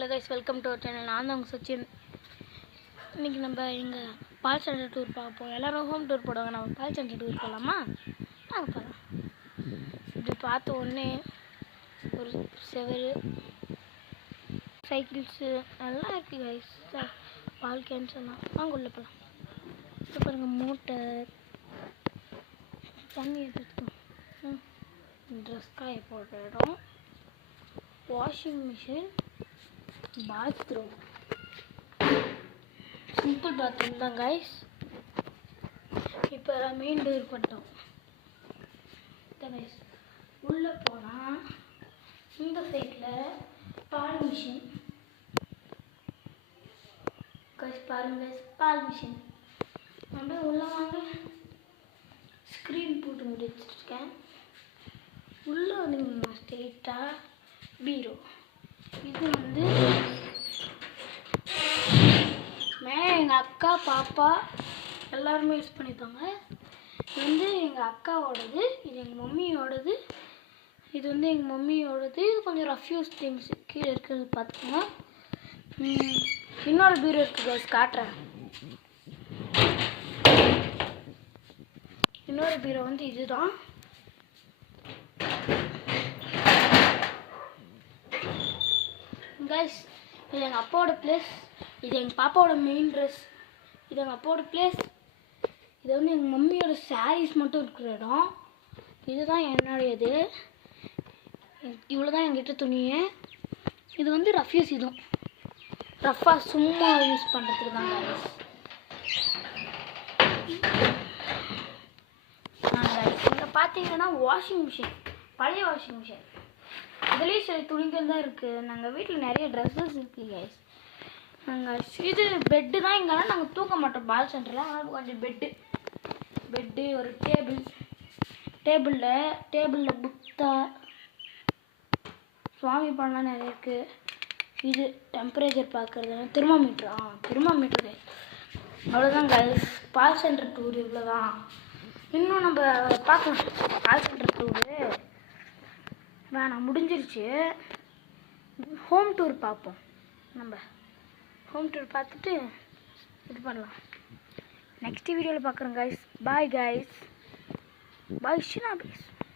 Hello guys, welcome to our channel. நான் தான் உங்கள் சச்சின். இன்றைக்கி நம்ம எங்கள் பால் சென்டர் டூர் பார்ப்போம். எல்லோரும் ஹோம் டூர் போடுவாங்க, நம்ம பால் சென்டர் டூர் போகலாமா? நாங்கள் போகலாம். இப்படி பார்த்த உடனே ஒரு செவரு, சைக்கிள்ஸு நல்லா இருக்குது கைஸ். பால் கேன்ஸ் எல்லாம் வாங்க உள்ள போகலாம். இப்போ பாருங்கள், மோட்டர், தண்ணி எடுத்துட்டோம், ட்ரெஸ் காய போடுற இடம், washing machine, bathroom, simple bathroom தான் கைஸ். இப்போ மெயின் டோர் பண்ணிட்டோம் கைஸ். உள்ளே போனால் இந்த சைடில் பால் மிஷின் கைஸ், பாருங்க பால் மிஷின். அப்படியே உள்ள வாங்க, ஸ்க்ரீன் போட்டு முடிச்சிருக்கேன். உள்ளே வந்தீங்கன்னா ஸ்ட்ரெயிட்டாக பீரோ. இது வந்து எங்கள் அக்கா பாப்பா எல்லாருமே யூஸ் பண்ணிப்பாங்க. இது வந்து எங்கள் அக்காவோடது, இது எங்கள் மம்மியோடது, இது வந்து எங்கள் மம்மியோடது. இது கொஞ்சம் ரஃப் யூஸ் திங்ஸ் கீழே இருக்கிறது பார்த்துக்கோங்க. இன்னொரு பீரோ இருக்குது கைஸ், காட்டுறேன். இன்னொரு பீரோ வந்து இதுதான். கைஸ், இது எங்கள் அப்பாவோட பிளேஸ், இது எங்கள் பாப்பாவோட மெயின் ட்ரெஸ், இது எங்கள் அப்பாவோட பிளேஸ். இது வந்து எங்கள் மம்மியோட சாரீஸ் மட்டும் இருக்கிற இடம். இதுதான் என்னுடையது. இவ்வளோ தான் என்கிட்ட துணியே. இது வந்து ரஃப் யூஸ், இதுவும் ரஃப்பாக சும்மா யூஸ் பண்ணுறதுக்கு தான் கைஸ். இங்கே பார்த்தீங்கன்னா வாஷிங் மிஷின், பழைய வாஷிங் மிஷின். இதுலேயும் சில துணிகள் தான் இருக்குது. நாங்கள் வீட்டில் நிறைய ட்ரெஸ்ஸஸ் இருக்குது கைஸ். நாங்கள் இது பெட்டு தான். இங்கெல்லாம் நாங்கள் தூக்க மாட்டோம் பால் சென்டரில். ஆனால் கொஞ்சம் பெட்டு, ஒரு டேபிளில் புத்தா, சுவாமி படம்லாம் நிறைய இருக்குது. இது டெம்பரேச்சர் பார்க்குறது, தெர்மாமீட்டர் கைஸ். அவ்வளோதான் கைஸ், பால் சென்டர் டூர் இவ்வளோ தான். இன்னும் நம்ம பார்க்கலாம். பால் சென்டர் டூரு வேணாம், முடிஞ்சிருச்சு. ஹோம் டூர் பார்ப்போம். நம்ம ஹோம் டூர் பார்த்துட்டு இது பண்ணலாம். நெக்ஸ்ட் வீடியோவில் பார்க்குறோம் கைஸ். பாய் கைஸ், பாய் ஷினா ப்ளீஸ்.